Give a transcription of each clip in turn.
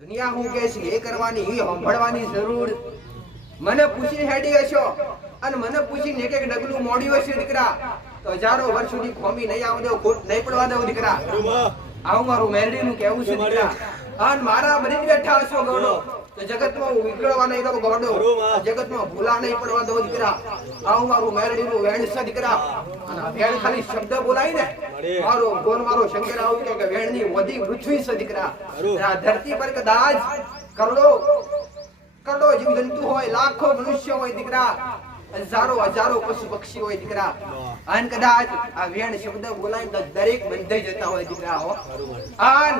દુનિયા હું કે છે એ કરવાની એ સાંભળવાની જરૂર મને પૂછી હેડી હશો અને મને પૂછીને એક ડગલું મોડ્યું હશે દીકરા તો હજારો વર્ષ સુધી ખોમી નહીં આવ દેવ ખોટ નહીં પડવા દેવ દીકરા આવું મારું મેરડીનું કહેવું છે દીકરા અને મારા બની બેઠા હશો ગોડો તો જગતમાં હું વિગડવા નહીં દઉં ગોડો જગતમાં ભૂલા નહીં પડવા દઉં દીકરા આવું મારું મેરડીનું વેણ છે દીકરા અને વેણ ખાલી શબ્દ બોલાય ને મારો ગોન મારો શંકર આવું કે વેણની વધી પૃથ્વી છે દીકરા આ ધરતી પર કદાચ કરોડો જીવ જંતુ હોય લાખો મનુષ્ય હોય દીકરા હજારો પશુ પક્ષી હોય દીકરા અને કદાચ આ વેણ શબ્દ બોલાય તો દરેક બંધાઈ જતા હોય દીકરા આન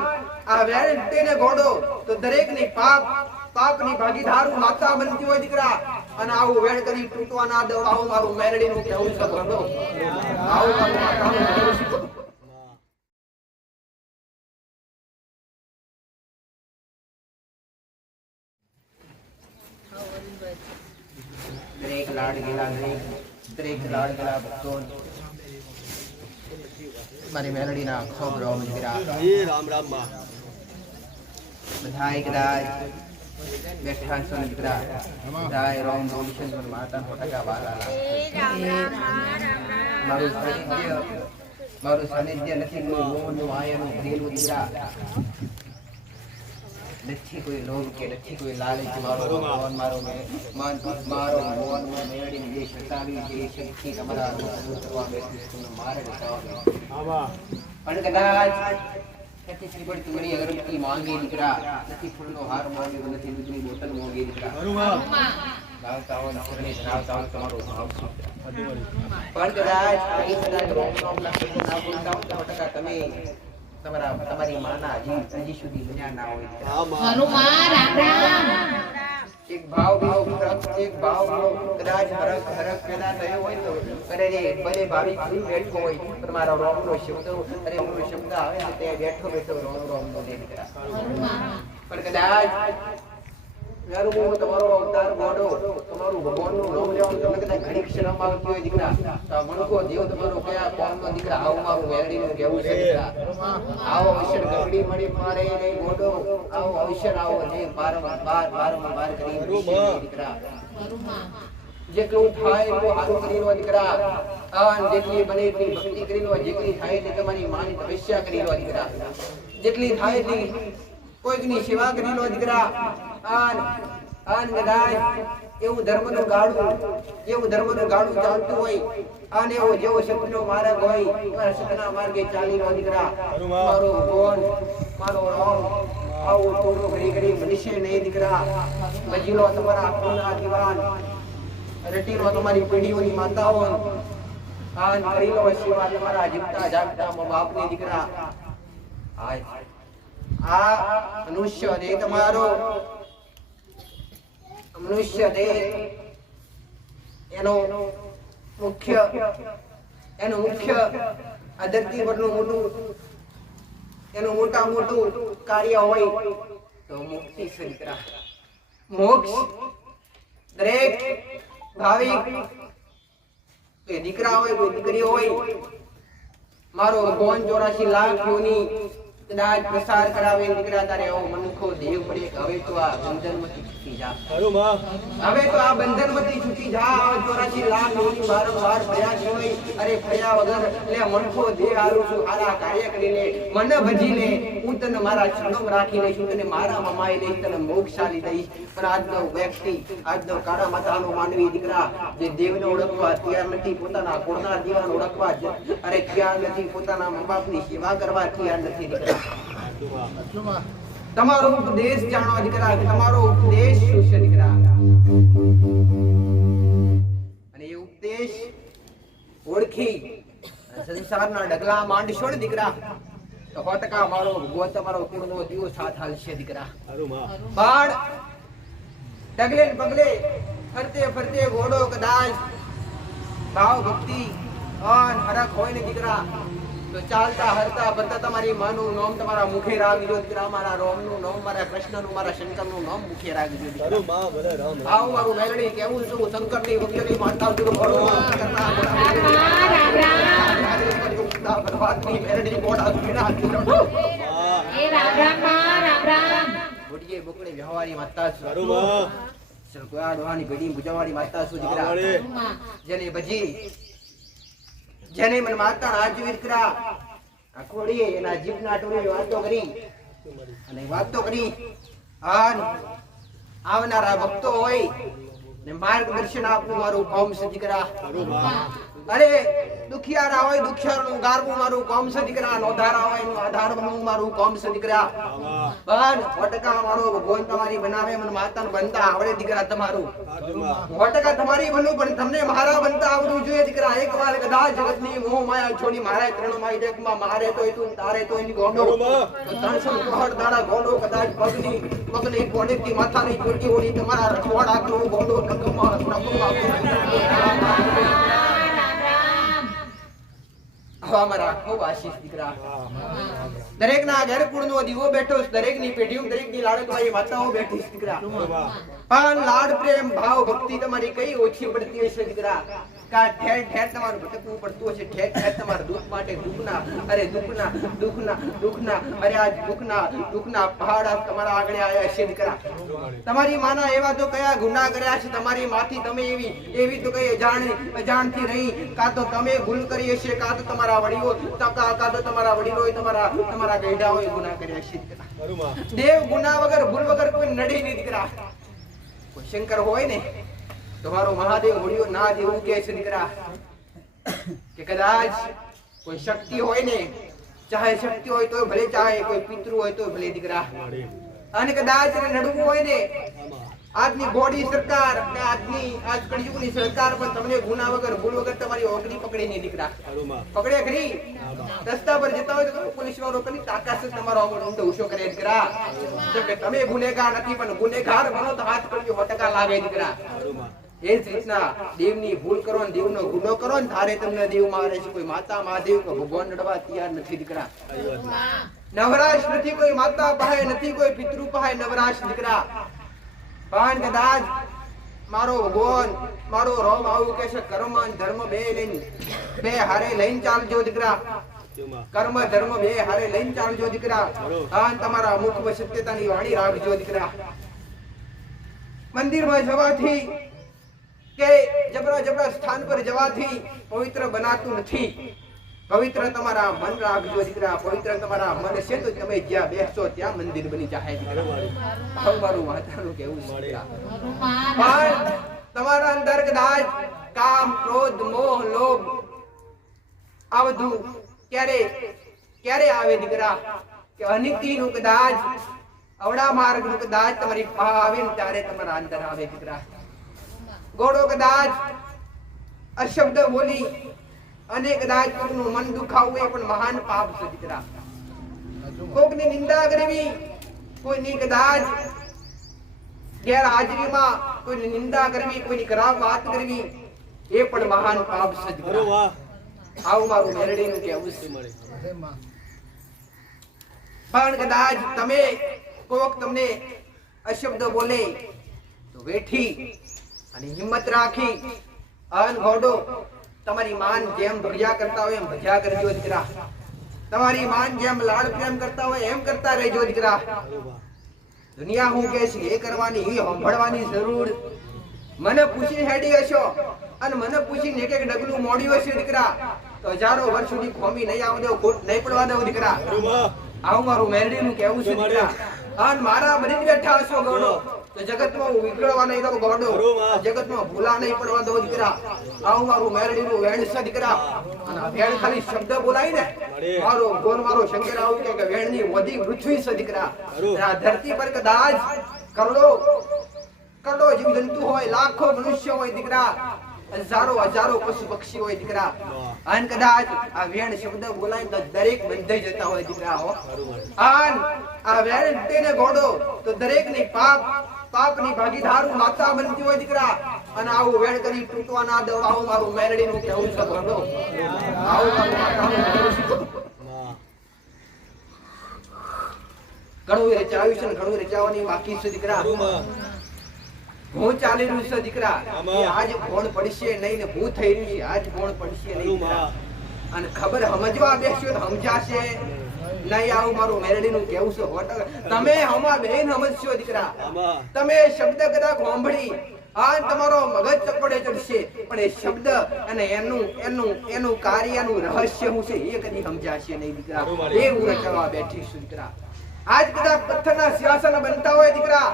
આ વેણ તેને ગોડો તો દરેક ની પાપની ભાગીદાર માતા બનતી હોય દીકરા અને આવું વેણ કરી તૂટવા ના દો આવું મારું મેરડીનું કહેવું છે ગોડો આવું મારું માતાનું કહેવું છે દરેક લાડગેલા ભક્તો મારી મેલડીના ખૂબ રોમ દીકરા રામ રામ માં બધાય કદાચ બેઠા છો દીકરા બધાય રોમ બોલશે માતા ફોટકા વાલા મારું સાનિધ્ય નથી કોઈ મોહનું માયાનું ભરેલું દીકરા નથી કોઈ લોભ કે નથી કોઈ લાલચ મારો ભગવાન મારો મોહન મેળવીને જે સતાવી જે શક્તિ તમારા કરવા બેઠી મારે બતાવવા પણ કદાચ નથી શ્રીપડ તુગડી અગરબત્તી માંગી દીકરા નથી ફૂલનો હાર માંગ્યો નથી દૂધની બોટલ માંગી દીકરા તમારો ભાવ પણ કદાચ રોમ ના બોલતા હોય તમે તમારી માના હજી સુધી બન્યા ના હોય એક ભાવ કદાચ હરક પેદા થયો હોય તો અરે ભલે ભાવિક બેઠો હોય પણ મારા રોમનો શબ્દ શબ્દ આવે ને તે બેઠો રોમનો દીકરા પણ કદાચ તમારો અવતાર ગોડો તમારું ભગવાનનું નામ લેવાનું તમને કદાચ ઘણી ક્ષરમ આવતી હોય દીકરા તો મણકો દેવ તમારો કયા કોમનો દીકરા આવું મારું મેળડીનું કહેવું છે દીકરા આવો અવસર ગગડી મળી મારે નહીં ગોડો આવો અવસર આવો ને બાર કરી દીકરા જેટલું થાય એટલું સારું કરી લો દીકરા જેટલી બને એટલી ભક્તિ કરી લો જેટલી થાય એટલી તમારી માની તપસ્યા કરી લો દીકરા જેટલી થાય એટલી કોઈકની સેવા કરી લો દીકરા આન કદાચ એવું ધર્મનું ગાડું ચાલતું હોય અને એવો જેવો શબ્દનો માર્ગ હોય સતના માર્ગે ચાલી લો દીકરા મારો ભગવાન મારો રામ આવો થોડો ઘડી મનુષ્ય નહીં દીકરા મજીલો તમારા આંખોના દીવાન રટીલો તમારી પેઢીઓની માતાઓ આન કરી લો સેવા તમારા જીવતા જાગતા મા બાપની દીકરા આ મનુષ્ય દેહ તમારો મનુષ્ય દેહ એનો મુખ્ય આ ધરતી પરનું મોટું કાર્ય હોય તો મુક્તિ છે દીકરા મોક્ષ દરેક ભાવિક કે દીકરા હોય કોઈ દીકરી હોય મારો ભગવાન 84 લાખ યોની કદાચ પ્રસાર કરાવે દીકરા તારે આવો મનખો દેવ પડે હવે તો આ બંધનમાંથી છૂટી જા હવે તો આ બંધનમાંથી છૂટી જા 84 લાખ યોની વારંવાર પ્રયાસ હોય અરે ફર્યા વગર એટલે મનખો દેહ આલું છું આરા કાર્ય કરીને મને ભજી લે હું તને મારા ચરણોમ રાખી લઈશ તને મારા મમાઈ લઈશ તને મોક્ષશાલી દઈશ પણ આજનો વ્યક્તિ આજનો કાળા માથાનો માનવી દીકરા જે દેવને ઓળખવા તૈયાર નથી પોતાના કોળના દીવાને ઓળખવા અરે તૈયાર નથી પોતાના મા બાપની સેવા કરવા તૈયાર નથી દીકરા તમારો ઉપદેશ જાણો દીકરા તમારો ઉપદેશ શું છે દીકરા અને એ ઉપદેશ ઓળખી સંસારના ડગલા માંડશો ને દીકરા તો 100% મારો ભગવાન તમારો કુળનો દીવો સાથ હાલશે દીકરા પણ ડગલે ને પગલે ફરતે ઘોડો કદાચ ભાવ ભક્તિ હરખ હોય ને દીકરા તો ચાલતા હરતા બધા તમારી માનું નામ તમારા મુખે રાખજો દીકરા મારા રોમનું નામ મારા કૃષ્ણનું મારા શંકરનું નામ મુખે રાખજો દીકરા આવું મારું મેલડી કેવું છું શંકરની ભક્તિની માતા છું ભગવાનની મેલડી મોઢા સુના એ રામ રામ રામ રામ ઘોડીએ બકડે વ્યવહારી માતા છું બરોબર સરગવા ડોહાની ઘડી ગુજવારી માતા છું દીકરા જેને ભજી જેને મન માતા રાજવીર કરા આ ઘોડીએ એના જીભના ટોળી વાતો કરી અને વાતો કરી આવનારા ભક્તો હોય ને માર્ગદર્શન આપવું મારું કામ છે દીકરા અરે દુખિયારા હોય દુખિયારનું ગારવું મારું કામ છે દીકરા નોધારા હોય એનું આધાર બનવું મારું કામ છે દીકરા બન વટકા મારો ભગવાન તમારી બનાવે મને માતાને બનતા આવડે દીકરા તમારું વટકા તમારી બનવું પણ તમને મારા બનતા આવડવું જોઈએ દીકરા એકવાર કદાચ જગતની મોહ માયા છોડી મારા ત્રણ માઈ દેખમાં મારે તોય તું તારે તોય ની ગોંડો 300 દાડા ગોંડો કદાચ પગની કોડેથી માથાની ચોટી ઓળી તમારા રખવાડા કરું ગોંડો નકમાં અમારા ખૂબ આશીષ દીકરા દરેક ના ઘર કુળનો દીવો બેઠો દરેક ની પેઢીઓ દરેક ની લાડકવાળી માતાઓ બેઠી દીકરા પણ લાડ પ્રેમ ભાવ ભક્તિ તમારી કઈ ઓછી પડતી હશે દીકરા કા ઠેર ઠેર તમારું ભટકવું પડતું હશે ઠેર ઠેર તમારા દુઃખ માટે દુઃખના અરે આજ દુઃખના પહાડ તમારા આગળ આવ્યા હશે દીકરા તમારી માના એવા તો કયા ગુનાહ કર્યા છે તમારી માથી તમે એવી તો કઈ અજાણથી રહી કા તો તમે ભૂલ કરી હશે કા તો તમારા વડીલો તમારા ગઈઢા હોય ગુનાહ કર્યા છે દેવ ગુનાહ વગર ભૂલ વગર કોઈ નડી નહીં દીકરા કોઈ શંકર હોય ને તમારો મહાદેવ વડિયો ના દેવું કે છે દીકરા કે કદાચ કોઈ શક્તિ હોય ને ચાહે શક્તિ હોય તો ભલે ચાહે કોઈ પિતૃ હોય તો ભલે દીકરા અને કદાચ એને નડવું હોય ને આજની બોડી સરકાર કે આજ કળિયુગની સરકાર પણ તમને ગુના વગર ભૂલ વગર તમારી ઓગરી પકડી નહીં દીકરા પકડે ખરી રસ્તા પર જતા હોય તો પોલીસ વાળો કરી તાકાત તમારો ઊંધો ઉછો કરે દીકરા જો કે તમે ગુનેગાર નથી પણ ગુનેગાર બનો તો હાથ પડ્યો વટકા લાગે દીકરા એ જ રીતના દેવની ભૂલ કરો ને દેવનો ગુનો કરો ને તારે તમને દેવ મારે છે કોઈ માતા મહાદેવ કે ભગવાન નડવા તૈયાર નથી દીકરા નવરાશ નથી કોઈ માતા પાસે નથી કોઈ પિતૃ પાસે નવરાશ દીકરા પણ કદાચ મારો ભગવાન મારો રોમ આવું કે છે કર્મ અને ધર્મ બે હારે લઈને ચાલજો દીકરા કર્મ ધર્મ બે હારે લઈને ચાલજો દીકરા અને તમારા મુખમાં સત્યતાની વાણી રાખજો દીકરા મંદિરમાં જવાથી કે જબરા સ્થાન પર જવાથી પવિત્ર બનાતું નથી પવિત્ર તમારા મન રાખજો દીકરા પવિત્ર તમારા મન છે તો તમે જ્યાં બેસશો ત્યાં મંદિર બની જાય દીકરા મારું માતાનું કેવું છે પણ તમારા અંદર કદાચ કામ ક્રોધ મોહ લોભ આ બધું ક્યારે આવે દીકરા કે અનિતિનું કદાચ અવડા માર્ગનું કદાચ તમારી આવે ને ત્યારે તમારા અંદર આવે દીકરા ગોળો કદાચ અશબ્દ બોલી અને કદાચ કોકનું મન દુખાવવું એ પણ મહાન પાપ છે દીકરા કોકની નિંદા કરવી કોઈની કદાચ ગેરહાજરીમાં કોઈની નિંદા કરવી કોઈની ખરાબ વાત કરવી એ પણ મહાન પાપ છે દીકરા આવું મારું મેરડીનું કહેવું છે પણ કદાચ તમે કોક તમને અશબ્દ બોલે તો વેઠી અને હિંમત રાખી અન ગોડો તમારી માન જેમ ભજ્યા કરતા હોય એમ ભજ્યા કરજો દીકરા તમારી માન જેમ લાડ પ્રેમ કરતા હોય એમ કરતા રહેજો દીકરા દુનિયા હું કે છે એ કરવાની એ સાંભળવાની જરૂર મને પૂછી હેડી હશો અને મને પૂછીને એક ડગલું મોડ્યું હશે દીકરા તો હજારો વર્ષ સુધી ખોમી નહીં આવવા દેવું ખોટ નહીં પડવા દેવું દીકરા આવું મારું મેરડીનું કહેવું છે દીકરા અને મારા મરી બેઠા હશો ગોડો તો જગતમાં વિગડવા નહીં દો ગોડો જગતમાં ભૂલા નહીં પડવા દો દીકરા આવું મારું મેરડીનું વેણ છે દીકરા અને વેણ ખાલી શબ્દ બોલાય ને મારો ગોર મારો શંકર આવું કે વેણની વધી પૃથ્વી છે દીકરા આ ધરતી પર કદાચ કરોડો જીવ જંતુ હોય લાખો મનુષ્ય હોય દીકરા હજારો પશુ પક્ષી હોય દીકરા અને કદાચ આ વેણ શબ્દ બોલાય તો દરેક બંધાઈ જતા હોય દીકરા અને આ વેણ તેને ગોડો તો દરેક ની પાપની ભાગીદાર માતા બનતી હોય દીકરા અને આવું વેણ કરી તૂટવા ના દો આવું મારું મેરડીનું કહેવું છે ગોડો આવું મારું માતાનું કહેવું છે ઘણું રચાવ્યું છે ને ઘણું રચાવવાની બાકી છે દીકરા હું ચાલી રહ્યું છે દીકરા આજ કોણ પડશે નહીં ને હું થઈ રહ્યું છે આજ કોણ પડશે નહીં અને ખબર સમજવા બેસ્યો તો સમજાશે નહીં આવું મારું મેરડીનું કેવું છે હોટલ તમે હમા બેન સમજશો દીકરા તમે શબ્દ કદાચ સાંભળી આ તમારો મગજ ચપડે ચડશે પણ એ શબ્દ અને એનું કાર્યનું રહસ્ય શું છે એ કદી સમજાશે નહીં દીકરા એ હું રચવા બેઠી છું દીકરા આજ કદાચ પથ્થરના સિંહાસન બનતા હોય દીકરા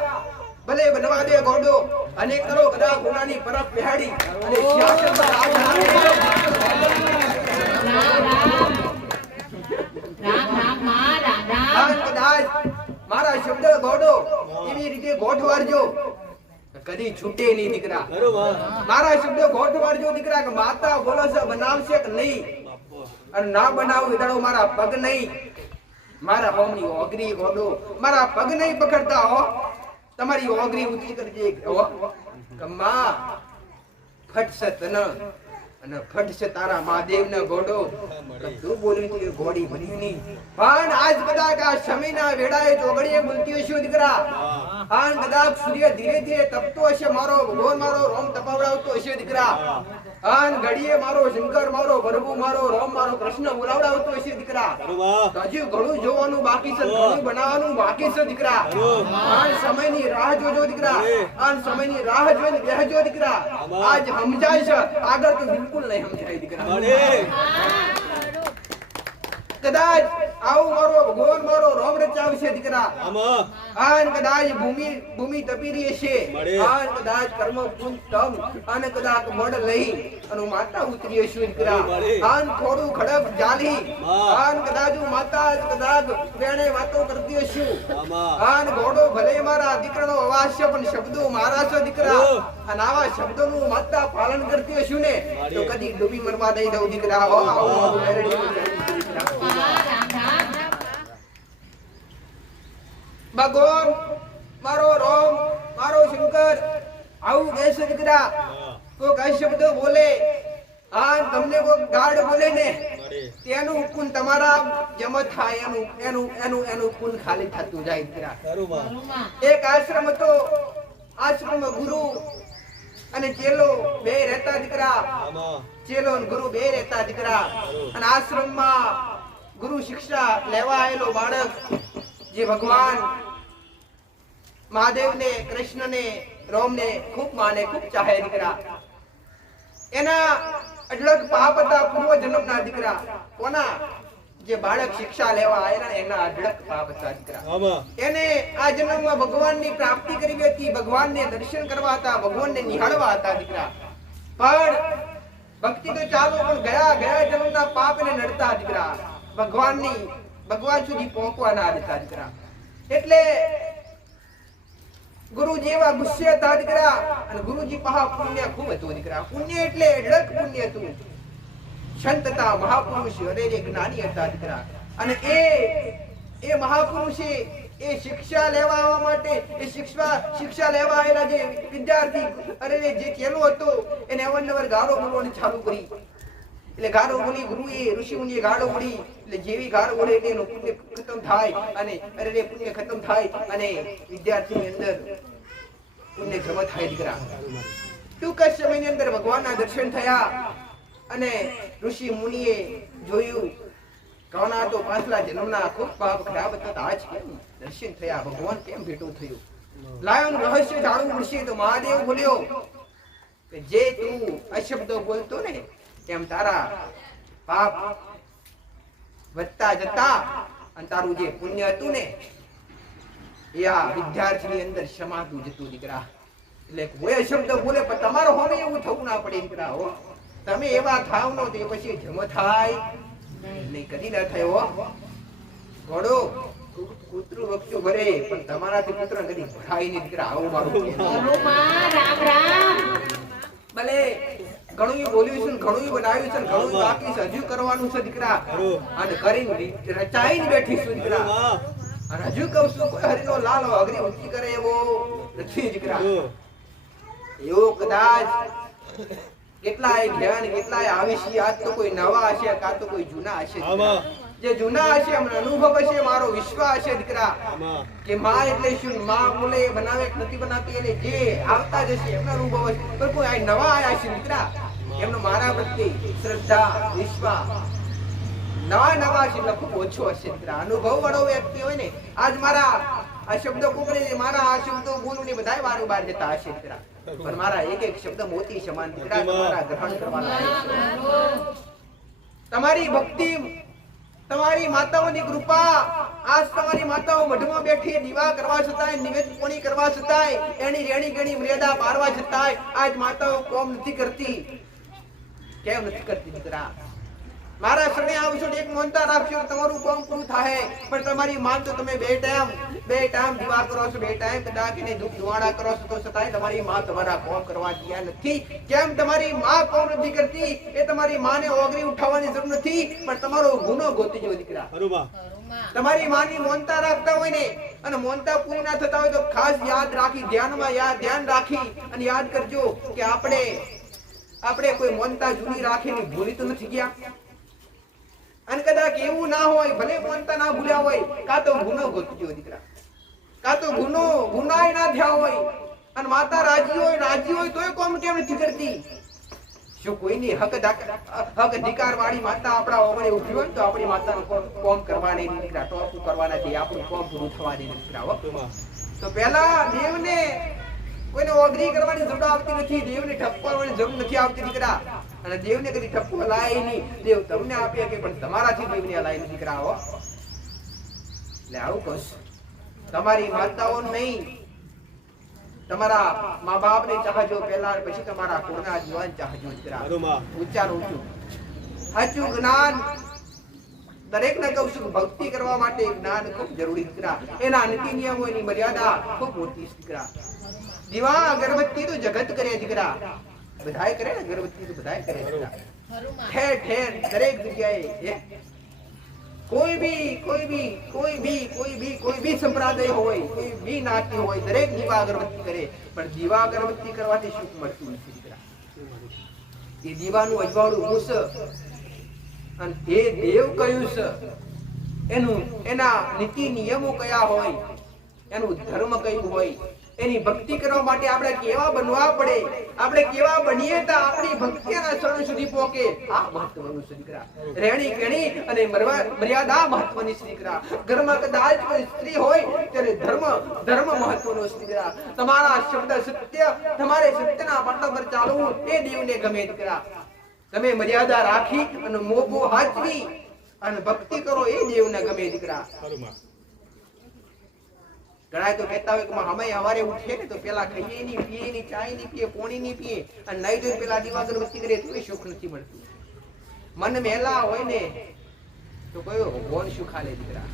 ભલે બનવા દે ગોડો અને કરો કદાચ ગુનાની પરત પહેડી અને સિંહાસન પર કદાચ મારા શબ્દ ગોડો એવી રીતે ગોઠવારજો કદી છૂટે નહીં દીકરા મારા શબ્દ ગોઠવારજો દીકરા કે માતા બોલો છે બનાવશે કે નહીં અને ના બનાવું દાડો મારા પગ નહીં મારા હોમની ઓગરી ગોડો મારા પગ નહીં પકડતા હો તમારી ઓગરી ઊંચી કરજે કમ્મા ફટશે તને અને ફટશે તારા મહાદેવના ગોડો તું બોલી તી ગોડી બની નહીં પણ આજ બધા કા સમયના વેડાએ ચોગડીએ બોલતી હશે દીકરા આન કદાચ સૂર્ય ધીરે ધીરે તપતો હશે મારો ભગવાન મારો રોમ તપાવડાવતો હશે દીકરા આન ઘડીએ મારો શંકર મારો પ્રભુ મારો રોમ મારો કૃષ્ણ બોલાવડાવતો હશે દીકરા હજુ ઘણું જોવાનું બાકી છે ઘણું બનાવવાનું બાકી છે દીકરા આન સમયની રાહ જોજો દીકરા આન સમયની રાહ જોઈને બેહજો દીકરા આજ સમજાય છે આગળ તો બિલકુલ નહીં સમજાય દીકરા કદાચ આવું મારો ભગવાન મારો રોમ રચાવશે દીકરા આન કદાચ ભૂમિ તપી રહી છે આન કદાચ કર્મ પુંજ તમ અને કદાચ મડ લઈ અને માતા ઉતરી હશે દીકરા આન થોડું ખડક જાલી આન કદાચ માતા કદાચ બેણે વાતો કરતી હશે આન ઘોડો ભલે મારા દીકરાનો અવાજ છે પણ શબ્દો મારા છે દીકરા અને આવા શબ્દોનું માતા પાલન કરતી હશે ને તો કદી ડૂબી મરવા દઈ દઉં દીકરા ભગવાન મારો રોમ મારો શંકર આવું કહેશે દીકરા કોઈ કઈ શબ્દ બોલે આ તમને કોઈ ગાઢ બોલે ને તેનું પુન તમારા જમ થાય એનું પુન ખાલી થતું જાય દીકરા એક આશ્રમ હતો આશ્રમમાં ગુરુ અને ચેલો બે રહેતા દીકરા ચેલો અને ગુરુ બે રહેતા દીકરા અને આશ્રમમાં ગુરુ શિક્ષા લેવા આવેલો બાળક જે ભગવાન મહાદેવને કૃષ્ણને રોમને ખૂબ માને ખૂબ ચાહે દીકરા એના અઢળક પાપ હતા પૂર્વ જન્મના દીકરા કોના જે બાળક શિક્ષા લેવા આવેલા એના અઢળક પાપ હતા દીકરા એને આ જન્મમાં ભગવાનની પ્રાપ્તિ કરવી હતી ભગવાનને દર્શન કરવા હતા ભગવાનને નિહાળવા હતા દીકરા પણ ભક્તિ તો ચાલો પણ ગયા જન્મના પાપ એને નડતા દીકરા ભગવાન સુધી પહોંચવા ના દેતા દીકરા એટલે ગુરુ જેવા ગુસ્સે હતા દીકરા અને ગુરુજી પાસે પુણ્ય ખૂબ હતું દીકરા પુણ્ય એટલે અઢળક પુણ્ય હતું સંત હતા મહાપુરુષ અરે જ્ઞાની હતા દીકરા અને એ મહાપુરુષે એ શિક્ષા લેવા આવવા માટે એ શિક્ષા લેવા આવેલા જે વિદ્યાર્થી અરે જે ચેલો હતો એને અવારનવાર ગાળો બોલવાની ચાલુ કરી એટલે ગાળો બોલી ગુરુએ ઋષિમુનિએ ગાળો બોલી એટલે જેવી ગાળો બોલે એટલે એનું પુણ્ય ખતમ થાય અને અરે પુણ્ય ખતમ થાય અને વિદ્યાર્થીની અંદર પુણ્ય જમા થાય દીકરા ટૂંક જ સમયની અંદર ભગવાનના દર્શન થયા અને ઋષિ મુનિએ જોયું કોના તો પાછલા જન્મના ખૂબ પાપ ખરાબ હતા આજ કેમ દર્શન થયા ભગવાન કેમ ભેટું થયું લાયોનું રહસ્ય જાણવું પડશે તો મહાદેવ બોલ્યો કે જે તું અશબ્દો બોલતો ને એમ તારા પાપ વધતા જતા અને તારું જે પુણ્ય હતું ને એ આ વિદ્યાર્થીની અંદર સમાતું જતું દીકરા એટલે કોઈ શબ્દ બોલે પણ તમારો હોમે એવું થવું ના પડે દીકરા હો તમે એવા થાવ નો તે પછી જમ થાય નહીં કદી ના થયો ઘોડો કૂતરું વખતું ભરે પણ તમારાથી કૂતરા કદી ભરાય નહીં દીકરા આવું મારું ભલે ઘણું બોલ્યું છે ઘણું બનાવ્યું છે ઘણું બાકી છે હજુ કરવાનું છે દીકરા અને કરીને રચાઈને બેઠી છું દીકરા અને હજુ કહું છું કોઈ હરિનો લાલ અઘરી ઊંચી કરે એવો નથી દીકરા એવો કદાચ કેટલાય જ્ઞાન કેટલાય આવેશી આજ તો કોઈ નવા હશે કાં તો કોઈ જૂના હશે જે જૂના હશે એમનો અનુભવ હશે મારો વિશ્વાસ છે દીકરા કે માં એટલે શું માં બોલે બનાવે નથી બનાવતી એટલે જે આવતા જશે એમનો અનુભવ હશે પણ કોઈ આ નવા આયા છે દીકરા એમનો મારા પ્રત્યે શ્રદ્ધા વિશ્વાસ નવા શબ્દ ખૂબ ઓછો હશે દીકરા. અનુભવ વાળો વ્યક્તિ હોય ને આજ મારા આ શબ્દ કોકડે મારા આ શબ્દો બોલું ને બધાય વારું બાર જતા હશે દીકરા. પણ મારા એક શબ્દ મોતી સમાન દીકરા તમારા ગ્રહણ કરવાના છે. તમારી ભક્તિ, તમારી માતાઓની કૃપા, આજ તમારી માતાઓ મઢમાં બેઠી દીવા કરવા છતાંય, નિવેદ પોણી કરવા છતાંય, એની રેણી ગણી મર્યાદા પારવા છતાંય આજ માતાઓ કોમ નથી કરતી. કેમ નથી કરતી દીકરા? મારા શરણે આવશો એક મોનતા રાખશો તમારું કામ પૂરું થાય. પણ તમારી માન તો તમે બે ટાઈમ દીવા કરો છો, બે ટાઈમ કદાચ એને દુઃખ દુવાડા કરો છો તો છતાંય તમારી માં તમારા કામ કરવા તૈયાર નથી. કેમ તમારી માં કામ નથી કરતી? એ તમારી માને ઓગરી ઉઠાવવાની જરૂર નથી, પણ તમારો ગુનો ગોતી જો દીકરા. તમારી માની મોનતા રાખતા હોય ને અને મોનતા પૂરી ના થતા હોય તો ખાસ યાદ રાખી, ધ્યાન રાખી અને યાદ કરજો કે આપણે કોઈ મોનતા જૂની રાખીને ભૂલી તો નથી ગયા. અને કદાચ એવું ના હોય, ભલે મોનતા ના ભૂલ્યા હોય, કાં તો ગુનો ગોતજો દીકરા, કાં તો ગુનાય ના થયા હોય અને માતા રાજી હોય તોય કોમ કેમ નથી કરતી? શું કોઈની હક અધિકાર વાળી માતા આપણા ઓગણે ઉભી હોય તો આપણી માતાનું કોમ કરવાની દીકરા, ટોપું કરવાના છે, આપણું કોમ પૂરું થવા દે દીકરા. તો પહેલા દેવને કોઈને ઓગરી કરવાની જરૂર આવતી નથી, દેવને ઠપકવાની જરૂર નથી આવતી દીકરા. અને દેવને કદી ઠપકો લાય નહીં, દેવ તમને આપે કે પણ તમારાથી દેવને લાય નહીં દીકરા. એટલે આવું કહું, તમારી માતાઓ નહીં, તમારા મા બાપ ને ચાહજો પહેલા, પછી તમારા કોના જીવન ચાહજો દીકરા. ઉચ્ચારું છું સાચું જ્ઞાન દરેક ને કહું છું, ભક્તિ કરવા માટે જ્ઞાન ખૂબ જરૂરી દીકરા. એના નીતિ નિયમોની મર્યાદા ખૂબ મોટી દીકરા. દીવા અગરબત્તી તો જગત કરે દીકરા, બધાય કરે ને, અગરબત્તી તો બધાય કરે દીકરા. ઠેર ઠેર દરેક જગ્યાએ કોઈ બી સંપ્રદાય હોય, કોઈ બી નાતી હોય, દરેક દીવા અગરબત્તી કરે. પણ દીવા અગરબત્તી કરવાથી સુખ મળતું નથી દીકરા. એ દીવાનું અજવાળું હું છે અને એ દેવ કયું છે, એના નીતિ નિયમો કયા હોય, એનું ધર્મ કયું હોય, એની ભક્તિ કરવા માટે આપણે કેવા બનવા પડે, આપણે કેવા બનીએ તો આપણી ભક્તિના ચરણ સુધી પહોંચે. આ મહત્વનું છે દીકરા. રહેણી કેણી અને મર્યાદા મહત્વની છે દીકરા. ઘરમાં કદાચ કોઈ સ્ત્રી હોય ત્યારે ધર્મ મહત્વનો છે દીકરા. તમારા શબ્દ સત્ય, તમારે સત્યના પાટા પર ચાલવું એ દેવને ગમે દીકરા. તમે મર્યાદા રાખી અને મોભો હાચવી અને ભક્તિ કરો એ દેવને ગમે દીકરા. ઘણા તો કહેતા હોય કે અમે હવારે ઉઠીએ ને તો પેલા ખાઈએ નહીં, પીએ નહીં, ચાય નહીં પીએ, પાણી નહીં પીએ અને નહીં જોઈને પેલા દીવા અગરબત્તી કરીએ તો સુખ નથી મળતું. મન મેલા હોય ને તો કયો ભગવાન સુખ આલે દીકરા.